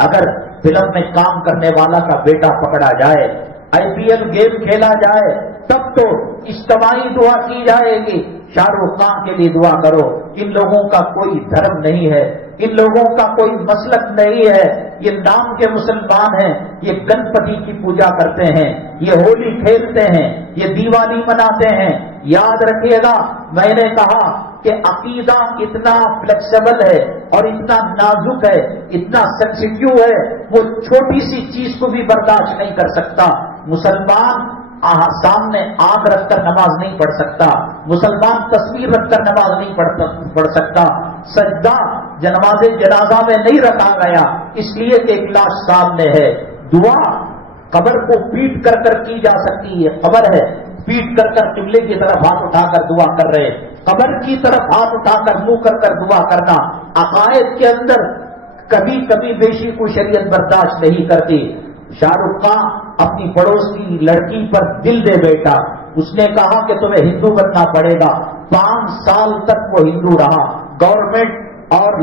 اگر فلم میں کام کرنے والا کا بیٹا پکڑا جائے، IPL گیم کھیلا جائے، تب تو اجتماعی دعا کی جائے گی، شاہ رخ خان کے لیے دعا کرو۔ ان لوگوں کا کوئی دھرم نہیں ہے، ان لوگوں کا کوئی مسلک نہیں ہے، یہ نام کے مسلمان ہیں، یہ گنپتی کی پوجا کرتے ہیں، یہ ہولی کھیلتے ہیں، یہ دیوالی مناتے ہیں۔ یاد رکھیے گا، میں نے کہا کہ عقیدہ اتنا فلیکسیبل ہے اور اتنا نازک ہے، اتنا سینسیٹیو ہے، وہ چھوٹی سی چیز کو بھی برداشت نہیں کر سکتا۔ مسلمان سامنے آگ رکھ کر نماز نہیں پڑھ سکتا، مسلمان تصویر رکھ کر نماز نہیں پڑھ سکتا، سجدہ نماز جنازہ میں نہیں رکھا گیا اس لیے کہ ایک لاش سامنے ہے۔ دعا قبر کو پیٹ کر کر کی جا سکتی ہے، قبر ہے، پیٹ کر کر قبلے کی طرف ہاتھ اٹھا کر دعا کر رہے، قبر کی طرف ہاتھ اٹھا کر منہ کر کر دعا کرنا عقائد کے اندر کبھی کبھی بیشی کو شریعت برداشت نہیں کرتی۔ شاہ رخ خان اپنی پڑوس کی لڑکی پر دل دے بیٹھا، اس نے کہا کہ تمہیں ہندو بننا پڑے گا۔ 5 سال تک وہ ہندو رہا۔ گورنمنٹ اور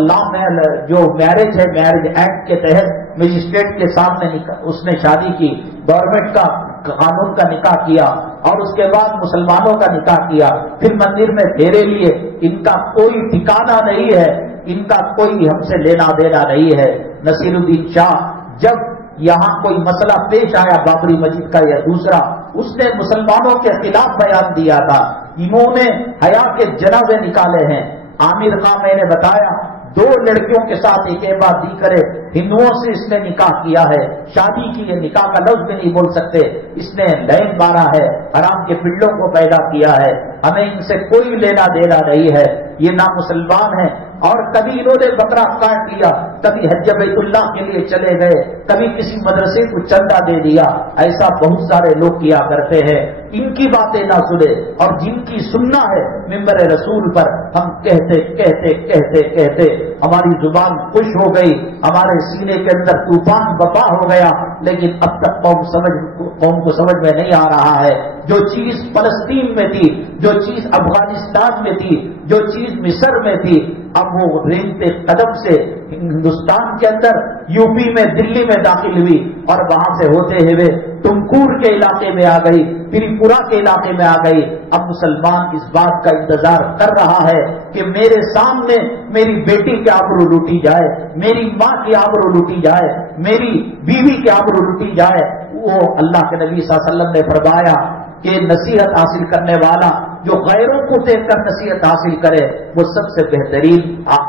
جو میرج ہے، میرج ایکٹ کے تحت مجسٹریٹ کے سامنے اس نے شادی کی، گورنمنٹ کا قانون کا نکاح کیا اور اس کے بعد مسلمانوں کا نکاح کیا، پھر مندر میں پھیرے لیے۔ ان کا کوئی ٹھکانہ نہیں ہے، ان کا کوئی ہم سے لینا دینا نہیں ہے۔ نصیر الدین شاہ جب یہاں کوئی مسئلہ پیش آیا بابری مسجد کا یا دوسرا، اس نے مسلمانوں کے خلاف بیان دیا تھا۔ انہوں نے حیا کے جنازے نکالے ہیں۔ عامر خان میں نے بتایا 2 لڑکیوں کے ساتھ ایک بات دی کرے، ہندوؤں سے اس نے نکاح کیا ہے، شادی کی ہے، نکاح کا لفظ بھی نہیں بول سکتے، اس نے لائن مارا ہے، حرام کے پلوں کو پیدا کیا ہے، ہمیں ان سے کوئی لینا دینا نہیں ہے، یہ نہ مسلمان ہیں۔ اور کبھی انہوں نے بکرا کاٹ لیا، کبھی حج بیت اللہ کے لیے چلے گئے، کبھی کسی مدرسے کو چندہ دے دیا، ایسا بہت سارے لوگ کیا کرتے ہیں۔ ان کی باتیں نہ سنے، اور جن کی سننا ہے منبر رسول پر ہم کہتے کہتے کہتے کہتے ہماری زبان خوش ہو گئی، ہمارے سینے کے اندر طوفان بپا ہو گیا، لیکن اب تک قوم کو سمجھ میں نہیں آ رہا ہے۔ جو چیز فلسطین میں تھی، جو چیز افغانستان میں تھی، جو چیز مصر میں تھی، اب وہ رینگتے قدم سے ہندوستان کے اندر UP میں دلی میں داخل ہوئی اور وہاں سے ہوتے ہوئے تمکور کے علاقے میں آ گئی، تریپورہ کے علاقے میں آ گئی۔ اب مسلمان اس بات کا انتظار کر رہا ہے کہ میرے سامنے میری بیٹی کی آبرو لوٹی جائے، میری ماں کی آبرو لوٹی جائے، میری بیوی کی آبرو لوٹی جائے۔ وہ اللہ کے نبی صلی اللہ علیہ وسلم نے فرمایا کہ نصیحت حاصل کرنے والا جو غیروں کو دیکھ کر نصیحت حاصل کرے وہ سب سے بہترین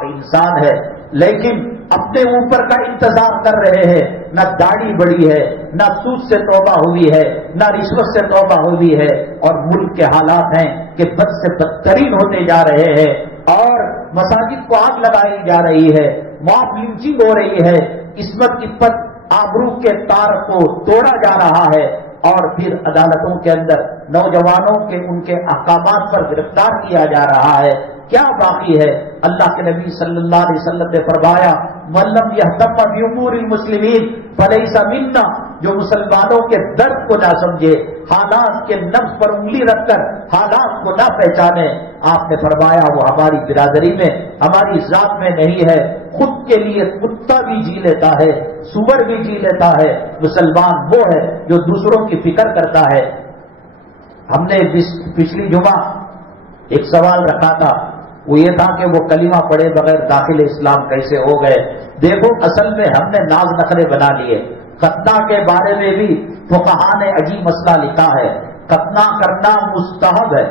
انسان ہے۔ لیکن اپنے اوپر کا انتظار کر رہے ہیں، نہ داڑھی بڑی ہے، نہ سود سے توبہ ہوئی ہے، نہ رشوت سے توبہ ہوئی ہے، اور ملک کے حالات ہیں کہ بد سے بدترین ہوتے جا رہے ہیں، اور مساجد کو آگ لگائی جا رہی ہے، موب لنچنگ ہو رہی ہے، عصمت عفت آبرو کے تار کو توڑا جا رہا ہے، اور پھر عدالتوں کے اندر نوجوانوں کے ان کے احکامات پر گرفتار کیا جا رہا ہے۔ کیا باقی ہے؟ اللہ کے نبی صلی اللہ علیہ وسلم نے فرمایا من لم یہتم بامور المسلمین فلیس منا، جو مسلمانوں کے درد کو نہ سمجھے، حالات کے نبض پر انگلی رکھ کر حالات کو نہ پہچانے، آپ نے فرمایا وہ ہماری برادری میں، ہماری ذات میں نہیں ہے۔ خود کے لیے کتا بھی جی لیتا ہے، سور بھی جی لیتا ہے، مسلمان وہ ہے جو دوسروں کی فکر کرتا ہے۔ ہم نے پچھلی جمعہ ایک سوال رکھا تھا، وہ یہ تھا کہ وہ کلمہ پڑھے بغیر داخل اسلام کیسے ہو گئے۔ دیکھو اصل میں ہم نے ناز نخرے بنا لیے۔ ختنہ کے بارے میں بھی فقہاء نے عجیب مسئلہ لکھا ہے، ختنہ کرنا مستحب ہے۔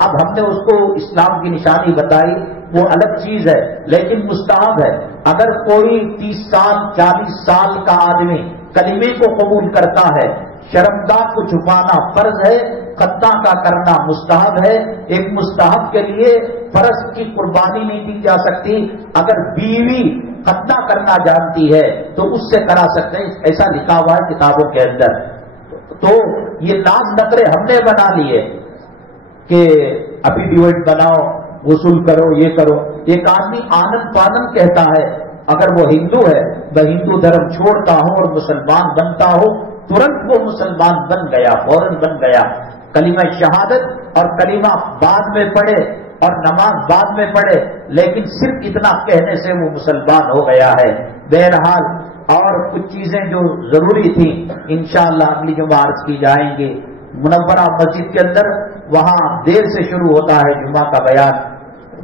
اب ہم نے اس کو اسلام کی نشانی بتائی، وہ الگ چیز ہے، لیکن مستحب ہے۔ اگر کوئی 30 سال 40 سال کا آدمی کلمے کو قبول کرتا ہے، شرمگاہ کو چھپانا فرض ہے، ختنہ کا کرنا مستحب ہے۔ ایک مستحب کے لیے فرض کی قربانی نہیں دی جا سکتی۔ اگر بیوی ختنہ کرنا جانتی ہے تو اس سے کرا سکتے ہیں، ایسا لکھا ہوا ہے کتابوں کے اندر۔ تو یہ ناز نخرے ہم نے بنا لیے کہ ابھی ڈیوٹ بناؤ، وصول کرو، یہ کرو۔ ایک آدمی آنند پانند کہتا ہے، اگر وہ ہندو ہے، میں ہندو دھرم چھوڑتا ہوں اور مسلمان بنتا ہوں، ترنت وہ مسلمان بن گیا، فوراً بن گیا۔ کلمہ شہادت اور کلمہ بعد میں پڑھے اور نماز بعد میں پڑھے، لیکن صرف اتنا کہنے سے وہ مسلمان ہو گیا ہے۔ بہرحال اور کچھ چیزیں جو ضروری تھیں انشاءاللہ اگلی جمعہ عرض کی جائیں گی۔ منورہ مسجد کے اندر وہاں دیر سے شروع ہوتا ہے جمعہ کا بیان،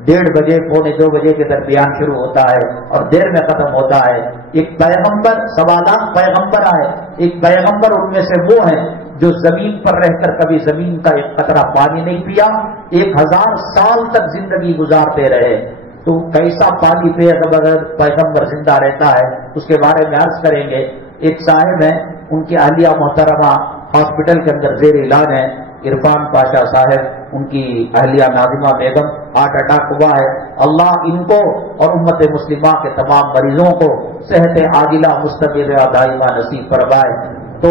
1:30 بجے پونے 2 بجے کے درمیان شروع ہوتا ہے اور دیر میں ختم ہوتا ہے۔ ایک پیغمبر، 1.25 لاکھ پیغمبر آئے، ایک پیغمبر ان میں سے وہ ہیں جو زمین پر رہ کر کبھی زمین کا ایک قطرہ پانی نہیں پیا، 1000 سال تک زندگی گزارتے رہے۔ تو کیسا پانی پیے اگر پیغمبر زندہ رہتا ہے، اس کے بارے میں عرض کریں گے۔ ایک صاحب ہیں، ان کی اہلیہ محترمہ ہاسپٹل کے اندر زیر علاج ہے، عرفان پاشا صاحب، ان کی اہلیہ ناظمہ بیگم، ہارٹ اٹیک ہوا ہے۔ اللہ ان کو اور امت مسلمہ کے تمام مریضوں کو صحت عاجلہ مستمرہ دائمہ نصیب فرمائے۔ تو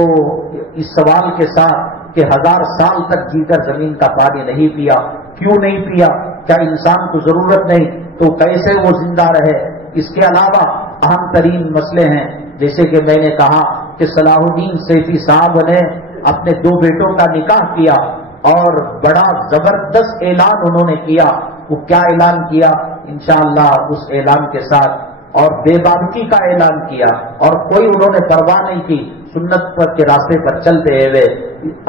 اس سوال کے ساتھ کہ 1000 سال تک جی کر زمین کا پانی نہیں پیا، کیوں نہیں پیا؟ کیا انسان کو ضرورت نہیں تو کیسے وہ زندہ رہے؟ اس کے علاوہ اہم ترین مسئلے ہیں، جیسے کہ میں نے کہا کہ صلاح الدین سیفی صاحب نے اپنے 2 بیٹوں کا نکاح کیا اور بڑا زبردست اعلان انہوں نے کیا۔ وہ کیا اعلان کیا؟ انشاءاللہ اس اعلان کے ساتھ، اور بے باکی کا اعلان کیا، اور کوئی انہوں نے پرواہ نہیں کی، سنت پر کے راستے پر چلتے ہوئے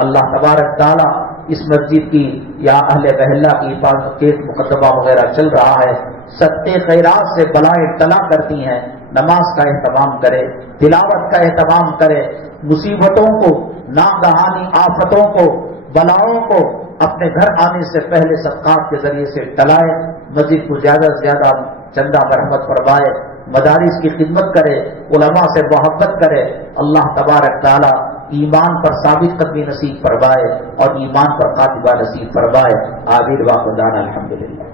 اللہ تبارک تعالیٰ اس مسجد کی یا اہل محلہ کی حفاظت کیس مقدمہ وغیرہ چل رہا ہے، صدقے خیرات سے بلائیں طلا کرتی ہیں۔ نماز کا اہتمام کرے، تلاوت کا اہتمام کرے، مصیبتوں کو، ناگہانی آفتوں کو، بلاؤں کو اپنے گھر آنے سے پہلے صدقات کے ذریعے سے ٹلائے، مسجد کو زیادہ سے زیادہ چندہ مرحمت فرمائے، مدارس کی خدمت کرے، علماء سے محبت کرے۔ اللہ تبارک تعالیٰ ایمان پر ثابت قدمی نصیب فرمائے اور ایمان پر قاطبہ نصیب فرمائے۔ آمین واخر دعوانا الحمدللہ۔